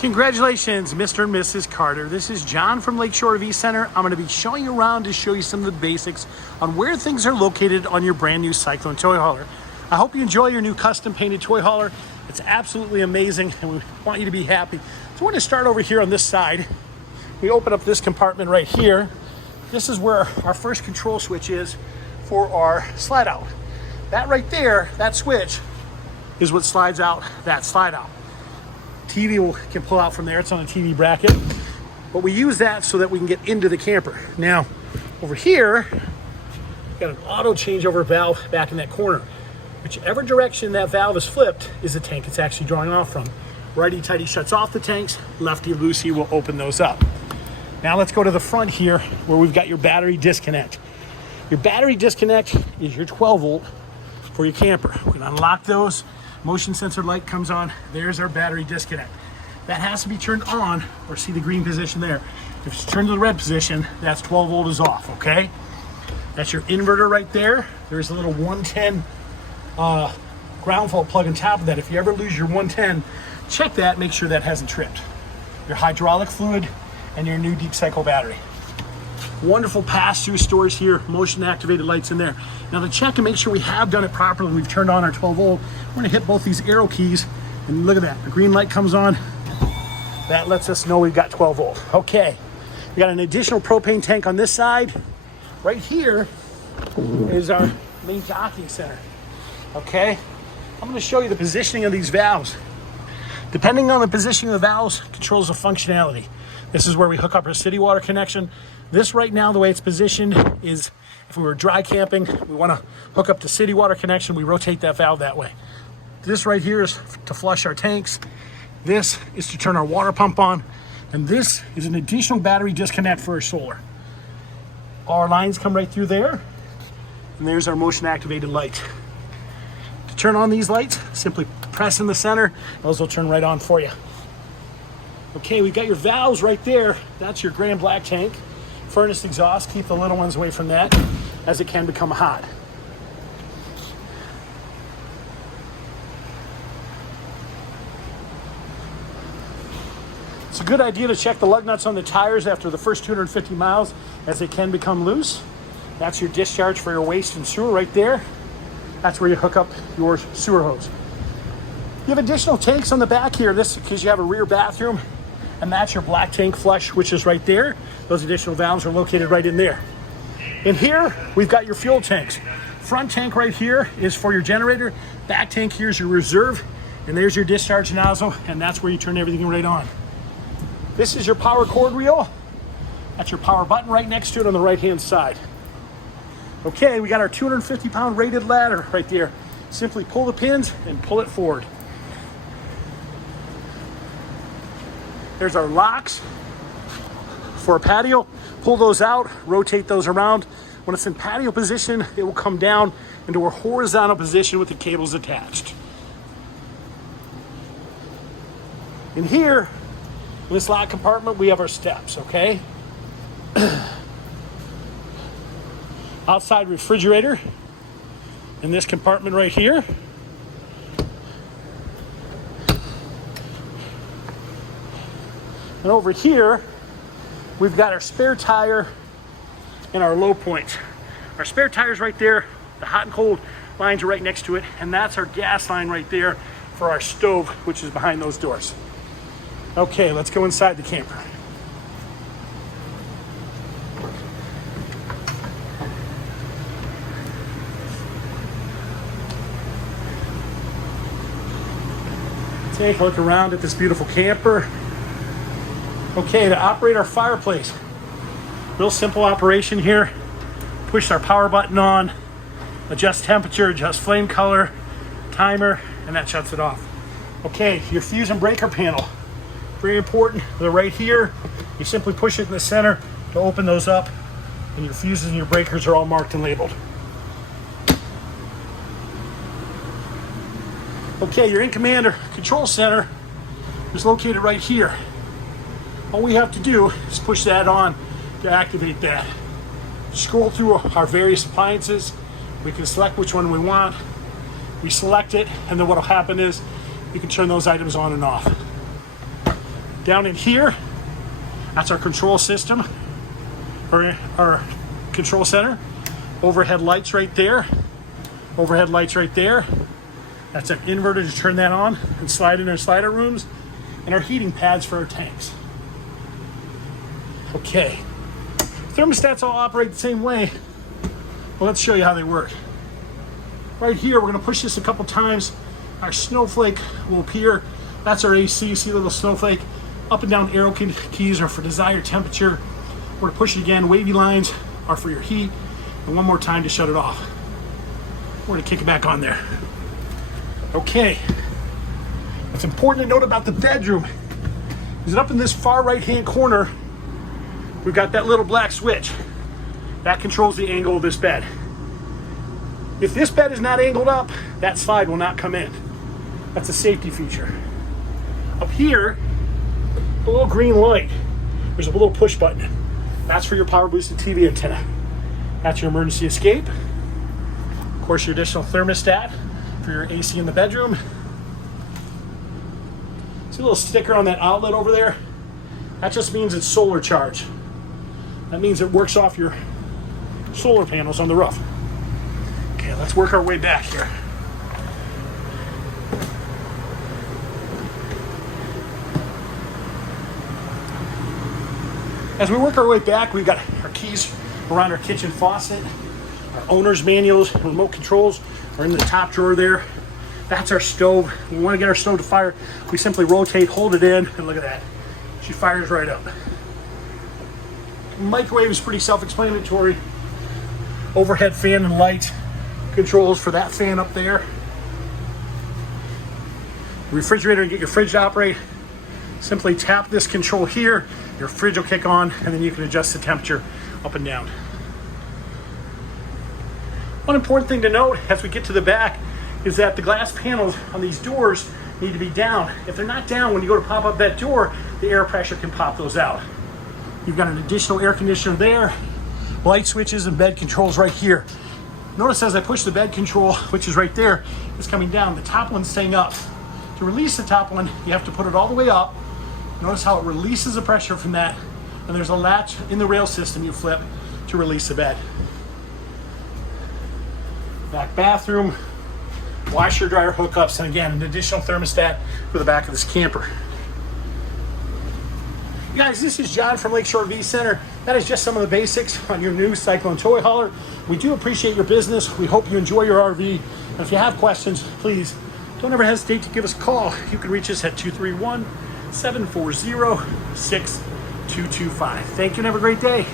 Congratulations, Mr. and Mrs. Carter. This is John from Lakeshore RV Center. I'm going to be showing you around to show you some of the basics on where things are located on your brand new Cyclone toy hauler. I hope you enjoy your new custom painted toy hauler. It's absolutely amazing and we want you to be happy. So we're going to start over here on this side. We open up this compartment right here. This is where our first control switch is for our slide out. That right there, that switch, is what slides out that slide out. TV can pull out from there. It's on a TV bracket, but we use that so that we can get into the camper. Now, over here, got an auto changeover valve back in that corner. Whichever direction that valve is flipped is the tank it's actually drawing off from. Righty-tighty shuts off the tanks, lefty-loosey will open those up. Now let's go to the front here where we've got your battery disconnect. Your battery disconnect is your 12 volt for your camper. We're gonna unlock those. Motion sensor light comes on. There's our battery disconnect. That has to be turned on, or see the green position there. If it's turned to the red position, that's 12 volt is off, okay? That's your inverter right there. There's a little 110 ground fault plug on top of that. If you ever lose your 110, check that, make sure that hasn't tripped. Your hydraulic fluid and your new deep cycle battery. Wonderful pass-through storage here, motion activated lights in there. Now to check and make sure we have done it properly, we've turned on our 12 volt, we're gonna hit both these arrow keys and look at that, the green light comes on. That lets us know we've got 12 volt. Okay, we got an additional propane tank on this side. Right here is our main docking center. Okay, I'm gonna show you the positioning of these valves. Depending on the positioning of the valves, controls the functionality. This is where we hook up our city water connection. This right now, the way it's positioned is if we were dry camping, we want to hook up to city water connection, we rotate that valve that way. This right here is to flush our tanks. This is to turn our water pump on. And this is an additional battery disconnect for our solar. Our lines come right through there. And there's our motion activated light. To turn on these lights, simply press in the center. Those will turn right on for you. Okay, we've got your valves right there. That's your grand black tank. Furnace exhaust, keep the little ones away from that as it can become hot. It's a good idea to check the lug nuts on the tires after the first 250 miles as they can become loose. That's your discharge for your waste and sewer right there. That's where you hook up your sewer hose. You have additional tanks on the back here. This is because you have a rear bathroom, and that's your black tank flush, which is right there. Those additional valves are located right in there. In here, we've got your fuel tanks. Front tank right here is for your generator. Back tank here is your reserve. And there's your discharge nozzle, and that's where you turn everything right on. This is your power cord reel. That's your power button right next to it on the right-hand side. Okay, we got our 250-pound rated ladder right there. Simply pull the pins and pull it forward. There's our locks for a patio. Pull those out, rotate those around. When it's in patio position, it will come down into a horizontal position with the cables attached. In here, in this lock compartment, we have our steps, okay? Outside refrigerator in this compartment right here. And over here, we've got our spare tire and our low point. Our spare tire's right there. The hot and cold lines are right next to it. And that's our gas line right there for our stove, which is behind those doors. Okay, let's go inside the camper. Take a look around at this beautiful camper. Okay, to operate our fireplace, real simple operation here. Push our power button on, adjust temperature, adjust flame color, timer, and that shuts it off. Okay, your fuse and breaker panel, very important. They're right here. You simply push it in the center to open those up, and your fuses and your breakers are all marked and labeled. Okay, your in command control center is located right here. All we have to do is push that on to activate that. Scroll through our various appliances. We can select which one we want. We select it, and then what will happen is you can turn those items on and off. Down in here, that's our control system, or our control center. Overhead lights right there. Overhead lights right there. That's an inverter to turn that on and slide in our slider rooms, and our heating pads for our tanks. Okay, thermostats all operate the same way. Well, let's show you how they work. Right here, we're gonna push this a couple times. Our snowflake will appear. That's our AC, see the little snowflake. Up and down arrow keys are for desired temperature. We're gonna push it again. Wavy lines are for your heat. And one more time to shut it off. We're gonna kick it back on there. Okay. What's important to note about the bedroom is that up in this far right-hand corner, we've got that little black switch. That controls the angle of this bed. If this bed is not angled up, that slide will not come in. That's a safety feature. Up here, a little green light. There's a little push button. That's for your power boosted TV antenna. That's your emergency escape. Of course, your additional thermostat for your AC in the bedroom. See a little sticker on that outlet over there? That just means it's solar charge. That means it works off your solar panels on the roof. Okay, let's work our way back here. As we work our way back, we've got our keys around our kitchen faucet. Our owner's manuals, remote controls are in the top drawer there. That's our stove. When we want to get our stove to fire, we simply rotate, hold it in, and look at that. She fires right up. Microwave is pretty self-explanatory. Overhead fan and light controls for that fan up there. Refrigerator, to get your fridge to operate, simply tap this control here, your fridge will kick on, and then you can adjust the temperature up and down. One important thing to note as we get to the back is that the glass panels on these doors need to be down. If they're not down, when you go to pop up that door, the air pressure can pop those out. You've got an additional air conditioner there, light switches and bed controls right here. Notice as I push the bed control, which is right there, it's coming down. The top one's staying up. To release the top one, you have to put it all the way up. Notice how it releases the pressure from that, and there's a latch in the rail system you flip to release the bed. Back bathroom, washer dryer hookups, and again, an additional thermostat for the back of this camper. Guys, this is John from Lakeshore RV Center. That is just some of the basics on your new Cyclone toy hauler. We do appreciate your business. We hope you enjoy your RV. And if you have questions, please don't ever hesitate to give us a call. You can reach us at 231-740-6225. Thank you and have a great day.